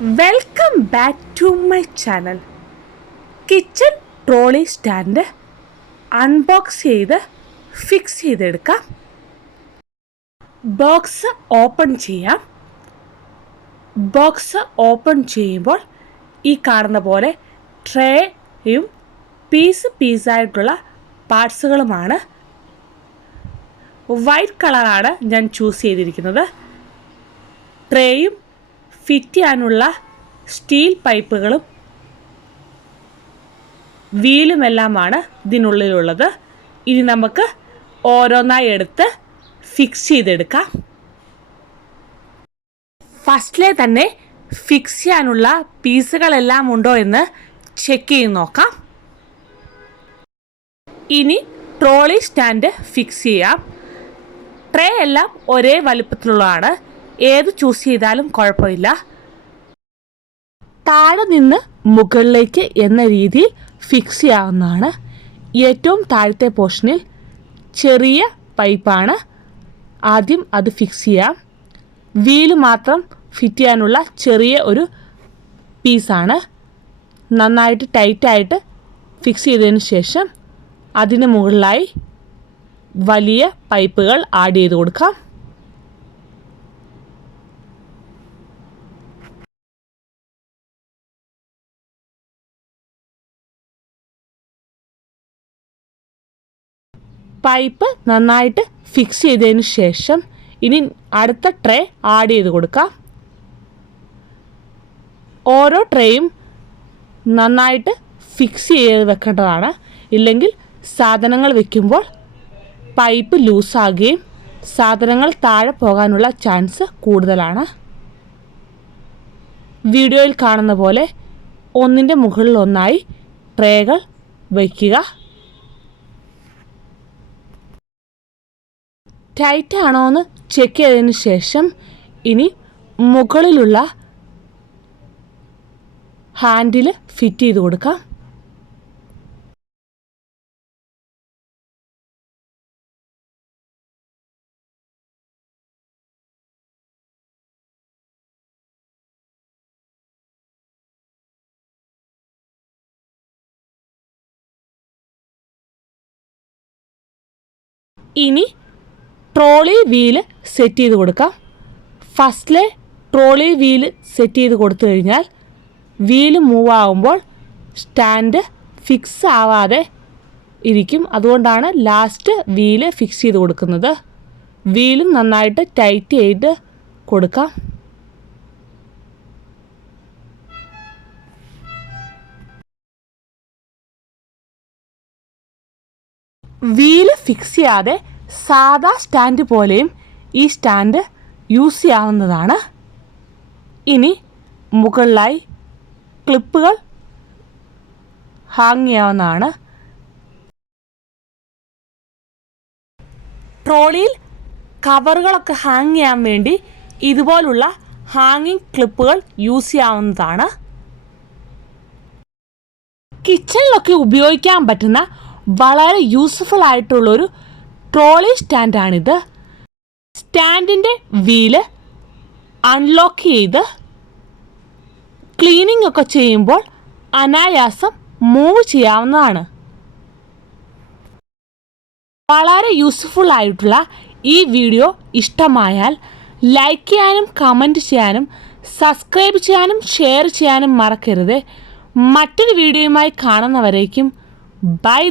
Welcome back to my channel. Kitchen trolley stand unbox ചെയ്ത് fix ചെയ്തെടുക്കാം. Box open ചെയ്യാം. Box open ചെയ്യുമ്പോൾ ഈ കാണുന്ന പോലെ ട്രേയും പീസായിട്ടുള്ള പാർട്സുകളുമാണ്. വൈറ്റ് കളറാണ് ഞാൻ ചൂസ് ചെയ്തിരിക്കുന്നത്. ട്രേയും ഫിറ്റ് ചെയ്യാനുള്ള സ്റ്റീൽ പൈപ്പുകളും വീലുമെല്ലാമാണ് ഇതിനുള്ളിലുള്ളത്. ഇനി നമുക്ക് ഓരോന്നായി എടുത്ത് ഫിക്സ് ചെയ്തെടുക്കാം. ഫസ്റ്റിലെ തന്നെ ഫിക്സ് ചെയ്യാനുള്ള പീസുകളെല്ലാം ഉണ്ടോ എന്ന് ചെക്ക് ചെയ്ത് നോക്കാം. ഇനി ട്രോളി സ്റ്റാൻഡ് ഫിക്സ് ചെയ്യാം. ട്രേ എല്ലാം ഒരേ വലുപ്പത്തിലുള്ളതാണ്. ഏത് ചൂസ് ചെയ്താലും കുഴപ്പമില്ല. താഴെ നിന്ന് മുകളിലേക്ക് എന്ന രീതിയിൽ ഫിക്സ് ചെയ്യാവുന്നതാണ്. ഏറ്റവും താഴത്തെ പോർഷനിൽ ചെറിയ പൈപ്പാണ്. ആദ്യം അത് ഫിക്സ് ചെയ്യാം. വീല് മാത്രം ഫിറ്റ് ചെയ്യാനുള്ള ചെറിയ ഒരു പീസാണ്. നന്നായിട്ട് ടൈറ്റായിട്ട് ഫിക്സ് ചെയ്തതിന് ശേഷം അതിന് മുകളിലായി വലിയ പൈപ്പുകൾ ആഡ് ചെയ്ത് കൊടുക്കാം. പൈപ്പ് നന്നായിട്ട് ഫിക്സ് ചെയ്തതിന് ശേഷം ഇനി അടുത്ത ട്രേ ആഡ് ചെയ്ത് കൊടുക്കാം. ഓരോ ട്രേയും നന്നായിട്ട് ഫിക്സ് ചെയ്ത് വെക്കേണ്ടതാണ്. ഇല്ലെങ്കിൽ സാധനങ്ങൾ വെക്കുമ്പോൾ പൈപ്പ് ലൂസാകുകയും സാധനങ്ങൾ താഴെ പോകാനുള്ള ചാൻസ് കൂടുതലാണ്. വീഡിയോയിൽ കാണുന്ന പോലെ ഒന്നിൻ്റെ മുകളിൽ ഒന്നായി ട്രേകൾ വയ്ക്കുക. ടൈറ്റ് ആണോ എന്ന് ചെക്ക് ചെയ്തതിന് ശേഷം ഇനി മുകളിലുള്ള ഹാൻഡിൽ ഫിറ്റ് ചെയ്ത് കൊടുക്കാം. ഇനി ട്രോളി വീല് സെറ്റ് ചെയ്ത് കൊടുക്കാം. ഫസ്റ്റിലെ ട്രോളി വീല് സെറ്റ് ചെയ്ത് കൊടുത്തു കഴിഞ്ഞാൽ വീല് മൂവ് ആകുമ്പോൾ സ്റ്റാൻഡ് ഫിക്സ് ആവാതെ ഇരിക്കും. അതുകൊണ്ടാണ് ലാസ്റ്റ് വീല് ഫിക്സ് ചെയ്ത് കൊടുക്കുന്നത്. വീലും നന്നായിട്ട് ടൈറ്റ് ചെയ്ത് കൊടുക്കാം. വീല് ഫിക്സ് ചെയ്യാതെ സാധാ സ്റ്റാൻഡ് പോലെയും ഈ സ്റ്റാൻഡ് യൂസ് ചെയ്യാവുന്നതാണ്. ഇനി മുകളിലായി ക്ലിപ്പുകൾ ഹാങ് ചെയ്യാവുന്നതാണ്. ട്രോളിയിൽ കവറുകളൊക്കെ ഹാങ് ചെയ്യാൻ വേണ്ടി ഇതുപോലുള്ള ഹാങ്ങിങ് ക്ലിപ്പുകൾ യൂസ് ചെയ്യാവുന്നതാണ്. കിച്ചണിലൊക്കെ ഉപയോഗിക്കാൻ പറ്റുന്ന വളരെ യൂസ്ഫുൾ ആയിട്ടുള്ളൊരു ട്രോളി സ്റ്റാൻഡാണിത്. സ്റ്റാൻഡിൻ്റെ വീല് അൺലോക്ക് ചെയ്ത് ക്ലീനിങ് ഒക്കെ ചെയ്യുമ്പോൾ അനായാസം മൂവ് ചെയ്യാവുന്നതാണ്. വളരെ യൂസ്ഫുൾ ആയിട്ടുള്ള ഈ വീഡിയോ ഇഷ്ടമായാൽ ലൈക്ക് ചെയ്യാനും കമൻറ്റ് ചെയ്യാനും സബ്സ്ക്രൈബ് ചെയ്യാനും ഷെയർ ചെയ്യാനും മറക്കരുത്. മറ്റൊരു വീഡിയോയുമായി കാണുന്നവരേക്കും ബൈ.